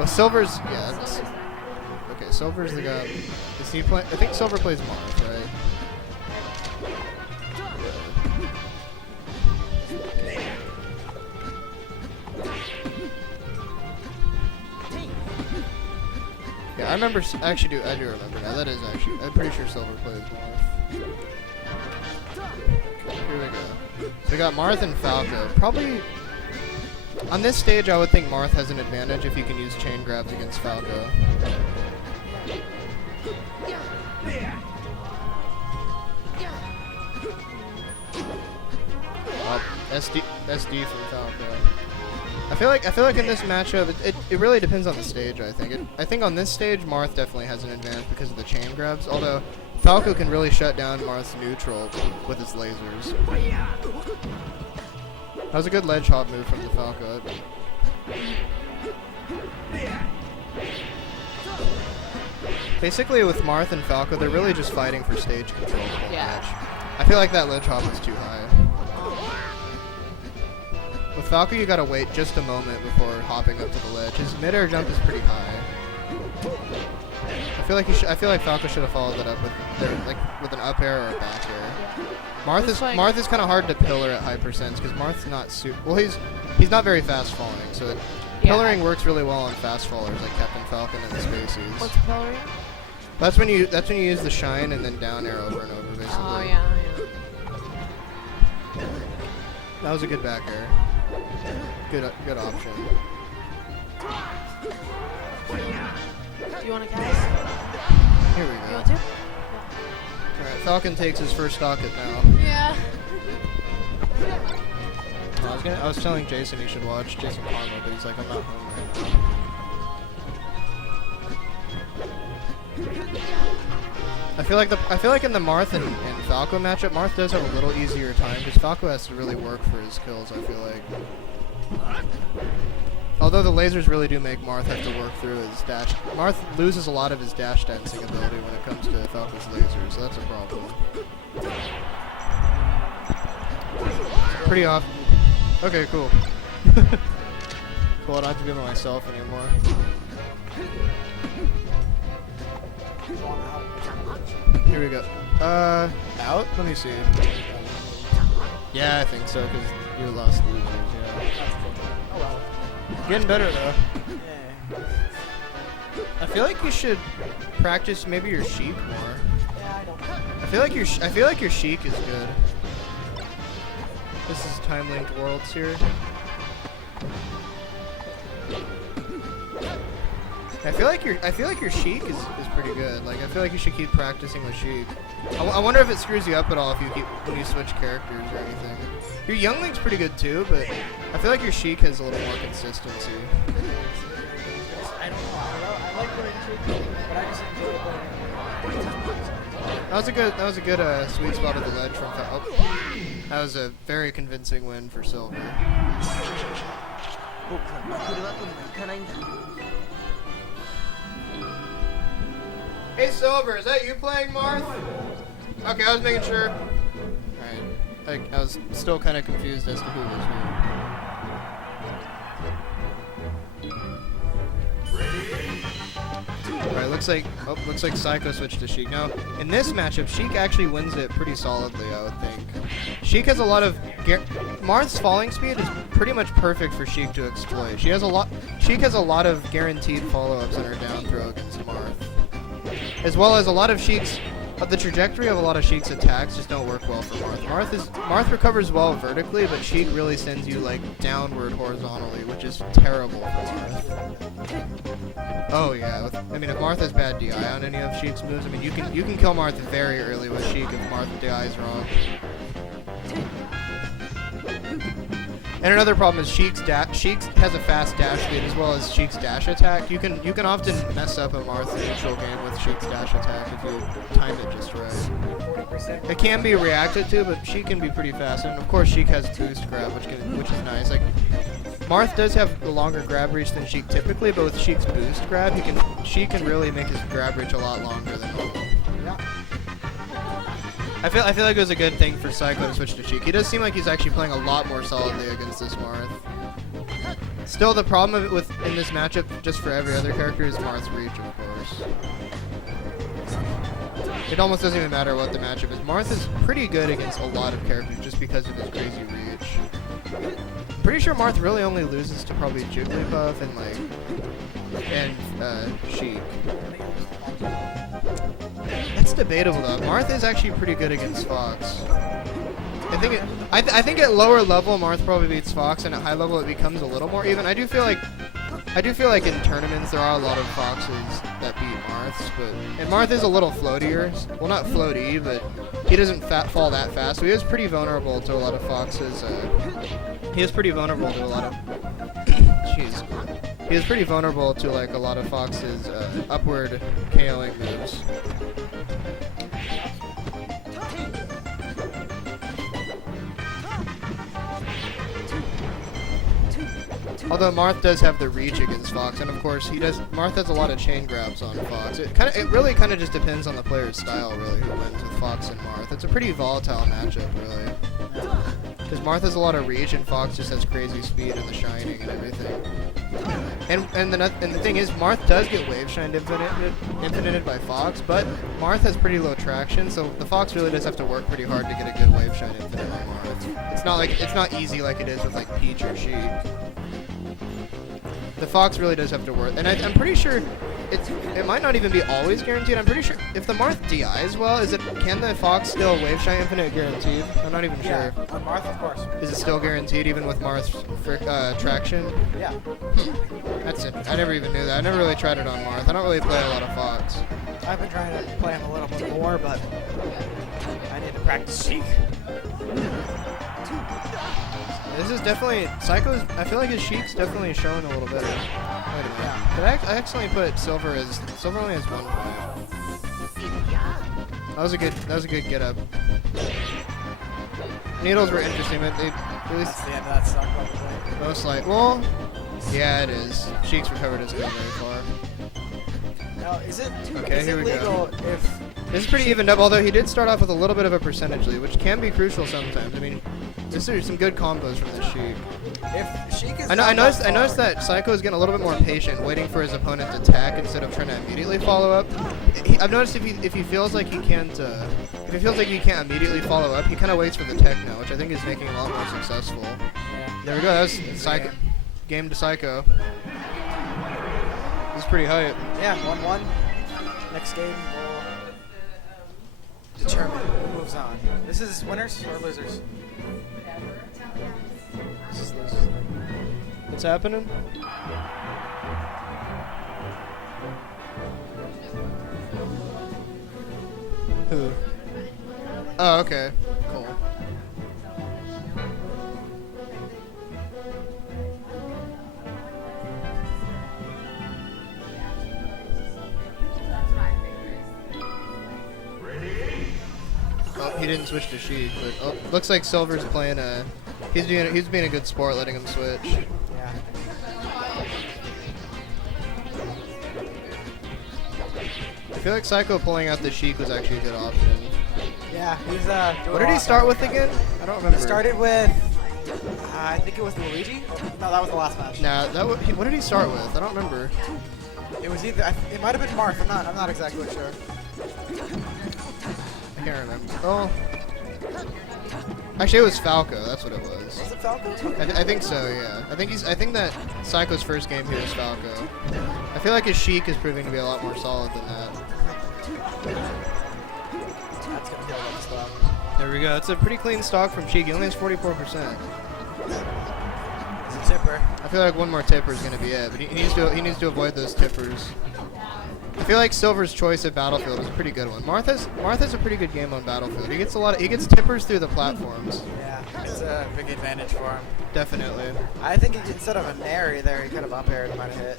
Oh, Silver's, yeah, that's, okay, Silver's the guy. Is he play? I think Silver plays Marth, right? Yeah, I remember. Actually, I do remember now. That is actually. I'm pretty sure Silver plays Marth. Okay, here we go. So we got Marth and Falco. Probably on this stage, I would think Marth has an advantage if he can use chain grabs against Falco. SD from Falco. I feel like in this matchup, it really depends on the stage. I think on this stage, Marth definitely has an advantage because of the chain grabs. Although Falco can really shut down Marth's neutral with his lasers. That was a good ledge hop move from the Falco. Basically, with Marth and Falco, they're really just fighting for stage control. Yeah. I feel like that ledge hop was too high. With Falco, you gotta wait just a moment before hopping up to the ledge. His mid-air jump is pretty high. I feel like Falco should have followed that up with an up air or a back air. Marth is kind of hard to pillar at high percents because Marth's not well. He's not very fast falling, so pillaring works really well on fast fallers like Captain Falcon and the Spaceys. What's pillaring? That's when you use the shine and then down air over and over, basically. Oh yeah. That was a good back air. Good option. Do you want to cast? Here we You go. want to? Alright, Falcon takes his first stock at now. Yeah. I was telling Jason he should watch Jason Karma, but he's like, I'm not home right now. I feel like in the Marth and Falco matchup, Marth does have a little easier time because Falco has to really work for his kills. I feel like, although the lasers really do make Marth have to work through his dash. Marth loses a lot of his dash dancing ability when it comes to Falco's lasers, so that's a problem. Pretty off. Okay, cool. Cool. I don't have to be by myself anymore. Here we go. Out? Let me see. Yeah, I think so, because you lost losers, yeah. Oh well. Getting better, though. Yeah. I feel like you should practice maybe your Sheik more. Yeah, I don't. I feel like your Sheik is good. This is time-linked worlds here. I feel like your Sheik is pretty good. Like, I feel like you should keep practicing with Sheik. I wonder if it screws you up at all when you switch characters or anything. Your Youngling's pretty good too, but I feel like your Sheik has a little more consistency. I don't know. I like playing Sheik, but I just enjoy playing. That was a good sweet spot of the ledge from. That was a very convincing win for Silver. Hey Silver, is that you playing Marth? Okay, I was making sure. Alright. I was still kind of confused as to who was who. Alright, looks like Psycho switched to Sheik. Now, in this matchup, Sheik actually wins it pretty solidly, I would think. Sheik has a lot of Marth's falling speed is pretty much perfect for Sheik to exploit. Sheik has a lot of guaranteed follow-ups on her down throw against Marth. As well as a lot of Sheik's, the trajectory of a lot of Sheik's attacks just don't work well for Marth. Marth recovers well vertically, but Sheik really sends you like downward horizontally, which is terrible for Marth. Oh yeah, I mean if Marth has bad DI on any of Sheik's moves, I mean you can kill Marth very early with Sheik if Marth DI is wrong. And another problem is Sheik has a fast dash speed as well as Sheik's dash attack. You can often mess up a Marth neutral game with Sheik's dash attack if you time it just right. It can be reacted to, but Sheik can be pretty fast, and of course Sheik has boost grab, which is nice. Like Marth does have a longer grab reach than Sheik typically, but with Sheik's boost grab, Sheik can really make his grab reach a lot longer than normal. I feel like it was a good thing for Psycho to switch to Sheik. He does seem like he's actually playing a lot more solidly against this Marth. Still, the problem of it in this matchup, just for every other character, is Marth's reach, of course. It almost doesn't even matter what the matchup is. Marth is pretty good against a lot of characters just because of his crazy reach. I'm pretty sure Marth really only loses to probably Jigglypuff and Sheik. That's debatable though. Marth is actually pretty good against Fox. I think at lower level Marth probably beats Fox, and at high level it becomes a little more even. I do feel like in tournaments there are a lot of Foxes that beat Marths, and Marth is a little floatier. Well, not floaty, but he doesn't fall that fast. So he is pretty vulnerable to a lot of Foxes. He is pretty vulnerable to a lot of. Jeez. He is pretty vulnerable to like a lot of Fox's upward KOing moves. Although Marth does have the reach against Fox, and of course Marth has a lot of chain grabs on Fox. It really kind of just depends on the player's style, really, who wins with Fox and Marth. It's a pretty volatile matchup, really, because Marth has a lot of reach and Fox just has crazy speed and the shining and everything. And the thing is, Marth does get wave shined infinited by Fox, but Marth has pretty low traction, so the Fox really does have to work pretty hard to get a good wave shine infinite on Marth. It's not easy like it is with like Peach or Sheik. The Fox really does have to work, and I'm pretty sure it might not even be always guaranteed. I'm pretty sure if the Marth DIs well, can the Fox still wave shine infinite guaranteed? I'm not even sure. On Marth, of course. Is it still guaranteed even with Marth's traction? Yeah. That's it. I never even knew that. I never really tried it on Marth. I don't really play a lot of Fox. I've been trying to play him a little bit more, but I need to practice Sheik. This is definitely Psycho's. I feel like his Sheik's definitely shown a little better. Wait a minute. Yeah. But I accidentally put Silver as Silver only has 1 point. That was a good get up. Needles were interesting, but they really. That's the end of that stock, probably. Most like, well, yeah, it is. Sheik's recovered his go very far. Now, is it Okay, here we go. legal if This is pretty evened up, although he did start off with a little bit of a percentage lead, which can be crucial sometimes. I mean, there's some good combos from this Sheik. if Sheik is I noticed that Psycho is getting a little bit more patient, waiting for his opponent to attack instead of trying to immediately follow up. I've noticed if he feels like he can't immediately follow up, he kind of waits for the tech now, which I think is making him a lot more successful. There we go. That was Psycho. Game to Psycho. This is pretty hype. Yeah, 1-1. Next game will determine who moves on. This is winners or losers? This is losers. What's happening? Who? Oh, okay. Cool. Oh, he didn't switch to Sheik, but oh, looks like Silver's playing he's being a good sport, letting him switch. Yeah. I feel like Psycho pulling out the Sheik was actually a good option. Yeah, he's doing What did he start with again? I don't remember. He started with I think it was Luigi. No, that was the last match. Nah, what did he start with? I don't remember. It was either it might have been Marth. I'm not exactly sure. I can't remember. Oh. Actually, it was Falco. That's what it was. Was it Falco? I think so. Yeah. I think that Psycho's first game here is Falco. I feel like his Sheik is proving to be a lot more solid than that. That's gonna kill that stock. There we go. It's a pretty clean stock from Sheik. He only has 44%. It's a tipper. I feel like one more tipper is gonna be it, but he needs to avoid those tippers. I feel like Silver's choice at Battlefield is a pretty good one. Marth has a pretty good game on Battlefield. He gets tippers through the platforms. Yeah, it's a big advantage for him. Definitely. I think instead of a nary there, he could have up aired, might have hit.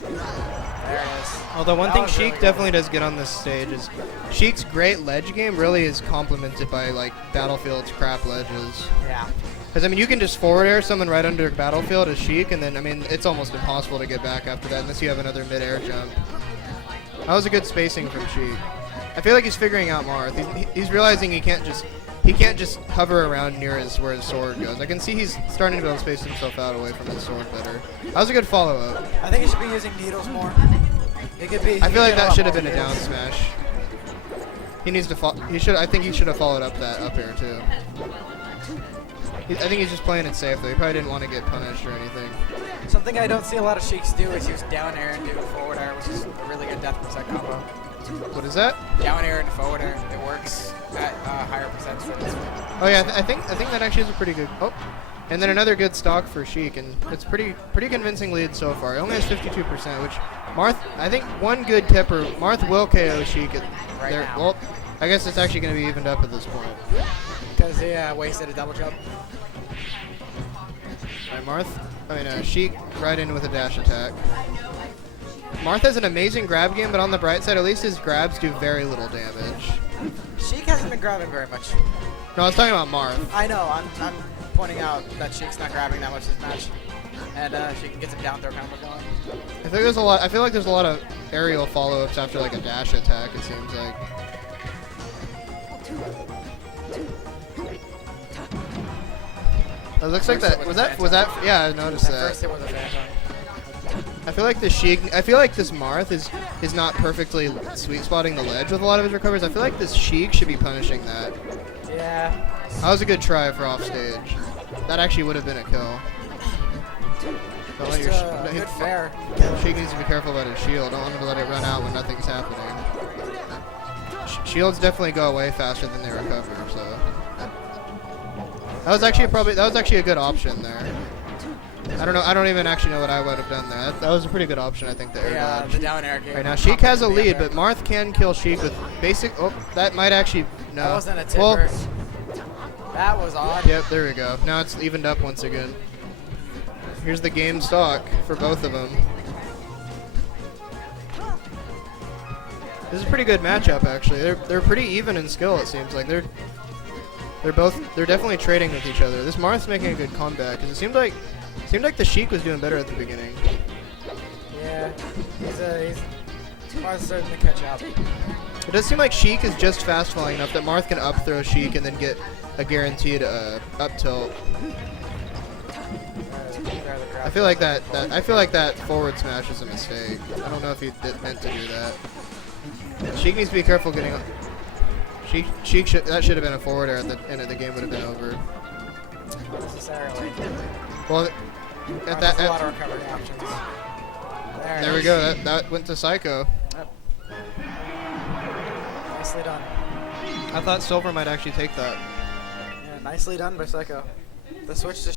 There it is. Although one That thing was Sheik really definitely does good on this stage is Sheik's great ledge game really is complemented by like Battlefield's crap ledges. Yeah. Because I mean you can just forward air someone right under Battlefield as Sheik, and then I mean it's almost impossible to get back after that unless you have another mid-air jump. That was a good spacing from Sheik. I feel like he's figuring out Marth. He's realizing he he can't just hover around near where his sword goes. I can see he's starting to be able to space himself out away from his sword better. That was a good follow-up. I think he should be using needles more. It could be. I feel like that should have been a down smash. He needs to I think he should have followed up that up air too. I think he's just playing it safe though. He probably didn't want to get punished or anything. Something I don't see a lot of Sheiks do is use down air and do forward air, which is a really good death percent combo. What is that? Down air and forward air. It works at higher percents for this. Oh yeah, I think that actually is a pretty good. Oh, and then another good stock for Sheik, and it's pretty convincing lead so far. He only has 52%, which Marth. I think one good tip or Marth will KO Sheik at Right there. now. Well, I guess it's actually going to be evened up at this point. Because he wasted a double jump. Alright, Sheik right in with a dash attack. Marth has an amazing grab game, but on the bright side, at least his grabs do very little damage. Sheik hasn't been grabbing very much. No, I was talking about Marth. I know. I'm pointing out that Sheik's not grabbing that much this match, and she can get some down throw combo going. I feel like there's a lot of aerial follow-ups after like a dash attack. It seems like. It looks like that. Was that? Yeah, I noticed At that. first it was a phantom. I feel like this Marth is not perfectly sweet spotting the ledge with a lot of his recovers. I feel like this Sheik should be punishing that. Yeah. That was a good try for offstage. That actually would have been a kill. Don't let Just your good fair. Sheik needs to be careful about his shield. Don't want him to let it run out when nothing's happening. Shields definitely go away faster than they recover, so that was actually a good option there. I don't even actually know what I would have done there. That was a pretty good option, I think, the air dodge. The down air game. Right now, Sheik has a lead, but Marth can kill Sheik with basic. Oh, that might actually no. That wasn't a tipper. Well, that was odd. yep, there we go. Now it's evened up once again. Here's the game stock for both of them. This is a pretty good matchup, actually. They're pretty even in skill. It seems like they're definitely trading with each other. This Marth's making a good comeback because it seemed like the Sheik was doing better at the beginning. Yeah, he's Marth's starting to catch up. It does seem like Sheik is just fast falling enough that Marth can up throw Sheik and then get a guaranteed up tilt. I feel like that forward smash is a mistake. I don't know if he meant to do that. Sheik needs to be careful getting up. That should have been a forward air at the end of the game, would have been over. Not necessarily. Well, There's a lot of recovery options. There we go. That went to Psycho. Yep. Nicely done. I thought Silver might actually take that. Yeah, nicely done by Psycho. The switch to